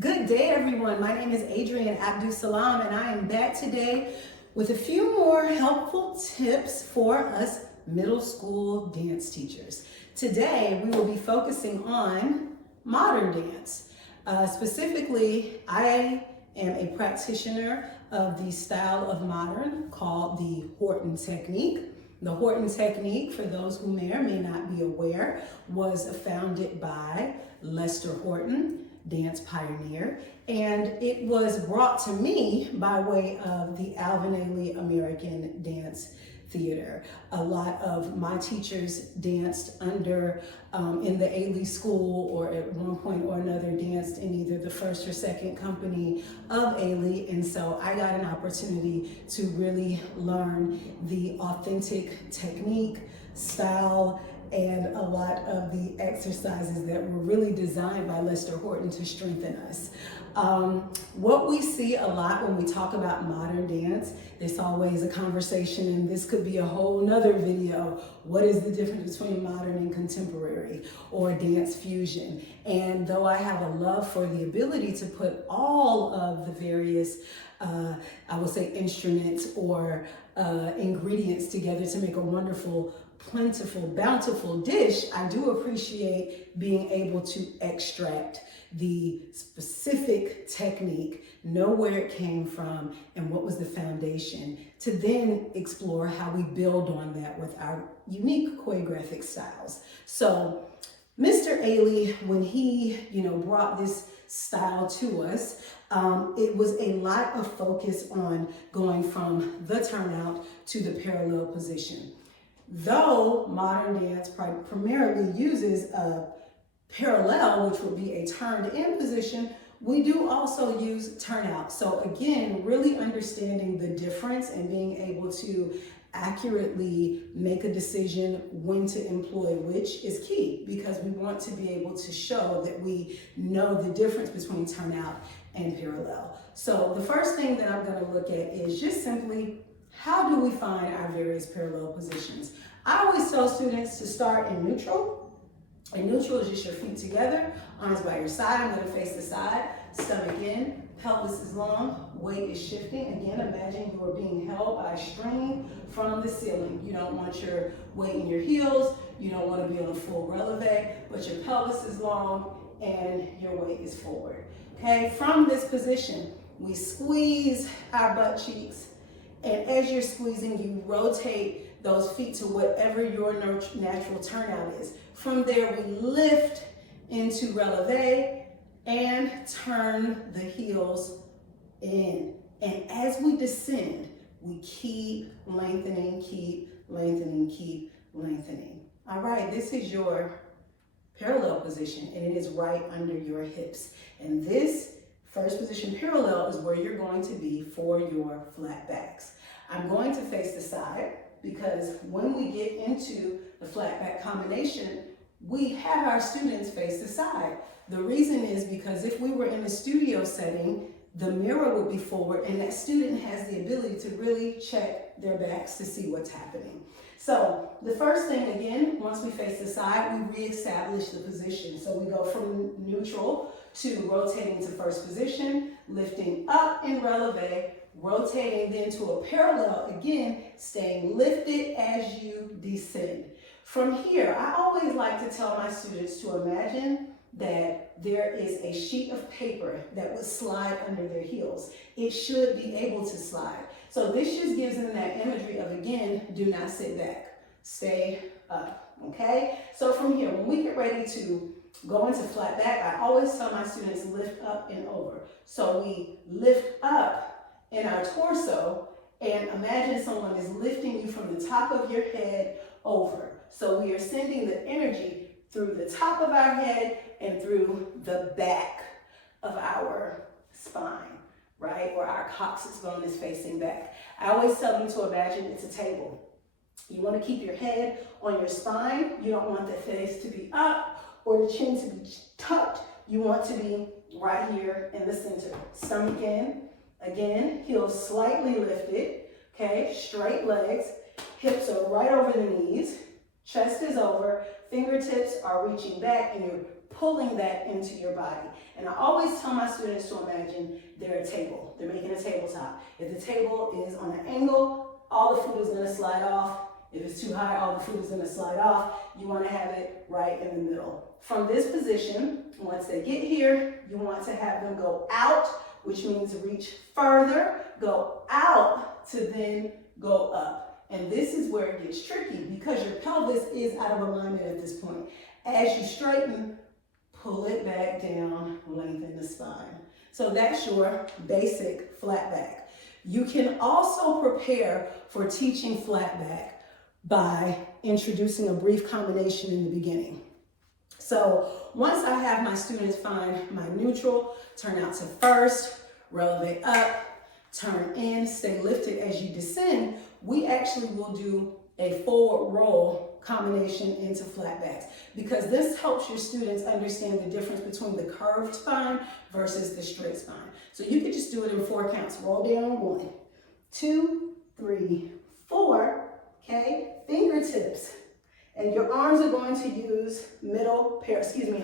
Good day, everyone. My name is Adrienne Abdus-Salam, and I am back today with a few more helpful tips for us middle school dance teachers. Today, we will be focusing on modern dance. Specifically, I am a practitioner of the style of modern called the Horton technique. The Horton technique, for those who may or may not be aware, was founded by Lester Horton, dance pioneer, and it was brought to me by way of the Alvin Ailey American Dance Theater. A lot of my teachers danced under in the Ailey School, or at one point or another danced in either the first or second company of Ailey, and so I got an opportunity to really learn the authentic technique, style, and a lot of the exercises that were really designed by Lester Horton to strengthen us. What we see a lot when we talk about modern dance, there's always a conversation, and this could be a whole nother video. What is the difference between modern and contemporary, or dance fusion? And though I have a love for the ability to put all of the various, I will say, instruments or ingredients together to make a wonderful, plentiful, bountiful dish, I do appreciate being able to extract the specific technique, know where it came from, and what was the foundation, to then explore how we build on that with our unique choreographic styles. So Mr. Ailey, when he brought this style to us, it was a lot of focus on going from the turnout to the parallel position. Though modern dance primarily uses a parallel, which would be a turned in position, we do also use turnout. So again, really understanding the difference and being able to accurately make a decision when to employ which is key, because we want to be able to show that we know the difference between turnout and parallel. So the first thing that I'm going to look at is just simply, how do we find our various parallel positions? I always tell students to start in neutral. And neutral is just your feet together, arms by your side. I'm going to face the side, stomach in, pelvis is long, weight is shifting. Again, imagine you are being held by a string from the ceiling. You don't want your weight in your heels. You don't want to be on a full releve, but your pelvis is long and your weight is forward. Okay, from this position, we squeeze our butt cheeks. And as you're squeezing, you rotate those feet to whatever your natural turnout is. From there, we lift into releve and turn the heels in. And as we descend, we keep lengthening, keep lengthening, keep lengthening. All right, this is your parallel position, and it is right under your hips. And this first position parallel is where you're going to be for your flat backs. I'm going to face the side because when we get into the flat back combination, we have our students face the side. The reason is because if we were in a studio setting, the mirror would be forward and that student has the ability to really check their backs to see what's happening. So the first thing, again, once we face the side, we reestablish the position. So we go from neutral to rotating to first position, lifting up in releve, rotating then to a parallel, again, staying lifted as you descend. From here, I always like to tell my students to imagine that there is a sheet of paper that would slide under their heels. It should be able to slide. So this just gives them that imagery of, again, do not sit back, stay up, okay? So from here, when we get ready to go into flat back, I always tell my students lift up and over. So we lift up in our torso, and imagine someone is lifting you from the top of your head over. So we are sending the energy through the top of our head and through the back of our spine, right? Or our coccyx bone is facing back. I always tell them to imagine it's a table. You want to keep your head on your spine. You don't want the face to be up or the chin to be tucked. You want to be right here in the center. Stomach in. Again, heels slightly lifted. Okay, straight legs. Hips are right over the knees. Chest is over. fingertips are reaching back and you're pulling that into your body. And I always tell my students to imagine they're a table. They're making a tabletop. If the table is on an angle, all the food is going to slide off. If it's too high, all the food is going to slide off. You want to have it right in the middle. From this position, once they get here, you want to have them go out, which means reach further, go out to then go up. And this is where it gets tricky because your pelvis is out of alignment at this point. As you straighten, pull it back down, lengthen the spine. So that's your basic flat back. You can also prepare for teaching flat back by introducing a brief combination in the beginning. So once I have my students find my neutral, turn out to first, relevate up, turn in, stay lifted as you descend, we actually will do a forward roll combination into flatbacks because this helps your students understand the difference between the curved spine versus the straight spine. So you could just do it in 4 counts. Roll down 1, 2, 3, 4, okay? Fingertips. And your arms are going to use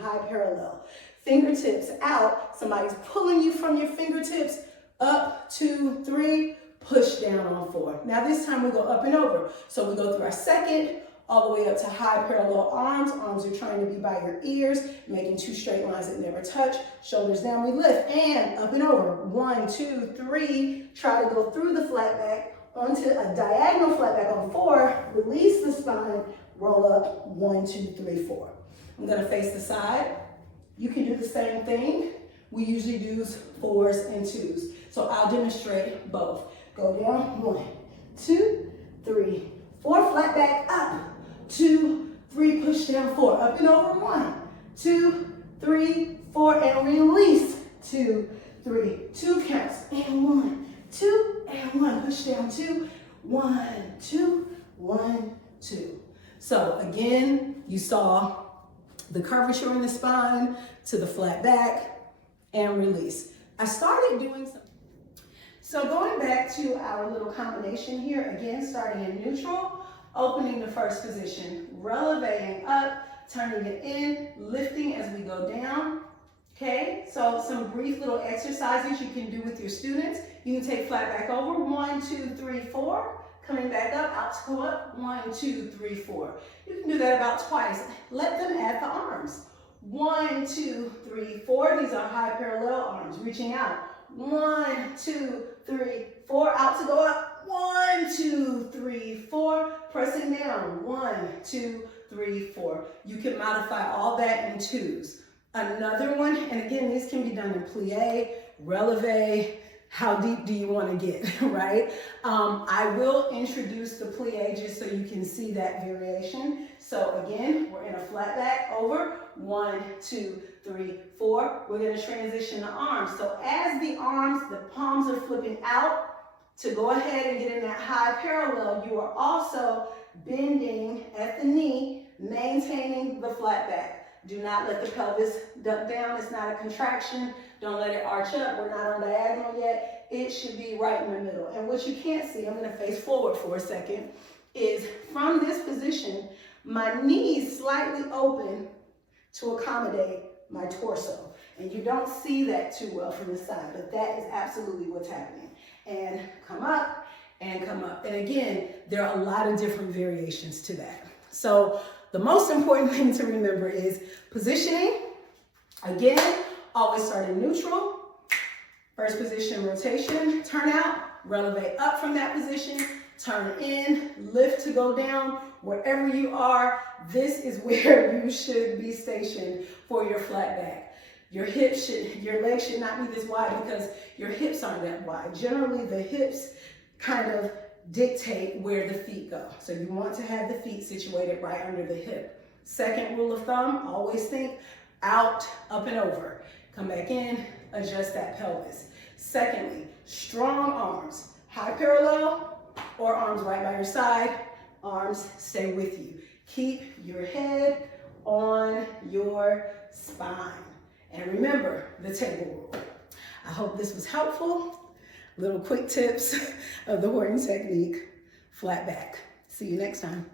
high parallel. Fingertips out. Somebody's pulling you from your fingertips. Up, 2, 3, push down on 4. Now this time we go up and over. So we go through our second, all the way up to high parallel arms. Arms are trying to be by your ears, making 2 straight lines that never touch. Shoulders down, we lift, and up and over. 1, 2, 3. Try to go through the flat back onto a diagonal flat back on 4. Release the spine, roll up, 1, 2, 3, 4. I'm gonna face the side. You can do the same thing. We usually do 4s and 2s. So I'll demonstrate both. Go down, 1, 2, 3, 4, flat back, up, 2, 3, push down, 4, up and over, 1, 2, 3, 4, and release, 2, 3, 2 counts, and 1, 2, and 1, push down, 2, 1, 2, 1, 2. So again, you saw the curvature in the spine to the flat back and release. I started doing some. So going back to our little combination here, again, starting in neutral, opening the first position, relevating up, turning it in, lifting as we go down. Okay, so some brief little exercises you can do with your students. You can take flat back over, 1, 2, 3, 4. Coming back up, out to go up, 1, 2, 3, 4. You can do that about twice. Let them add the arms. 1, 2, 3, 4. These are high parallel arms, reaching out. 1, 2, 3, 4. Out to go up. 1, 2, 3, 4. Pressing down. 1, 2, 3, 4. You can modify all that in 2s. Another one, and again, these can be done in plie, releve. How deep do you want to get, right? I will introduce the plie just so you can see that variation. So again, we're in a flat back over, 1, 2, 3, 4. We're going to transition the arms. So as the palms are flipping out to go ahead and get in that high parallel, you are also bending at the knee, maintaining the flat back. Do not let the pelvis duck down. It's not a contraction. Don't let it arch up. We're not on diagonal yet. It should be right in the middle. And what you can't see, I'm going to face forward for a second, is from this position, my knees slightly open to accommodate my torso. And you don't see that too well from the side, but that is absolutely what's happening. And come up and come up. And again, there are a lot of different variations to that. So the most important thing to remember is positioning. Again, always start in neutral. First position, rotation, turn out, relevate up from that position, turn in, lift to go down. Wherever you are, this is where you should be stationed for your flat back. Your legs should not be this wide because your hips aren't that wide. Generally, the hips kind of dictate where the feet go. So you want to have the feet situated right under the hip. Second rule of thumb, always think out, up and over. Come back in, adjust that pelvis. Secondly, strong arms, high parallel or arms right by your side. Arms stay with you. Keep your head on your spine. And remember the table rule. I hope this was helpful. Little quick tips of the Horton technique, flat back. See you next time.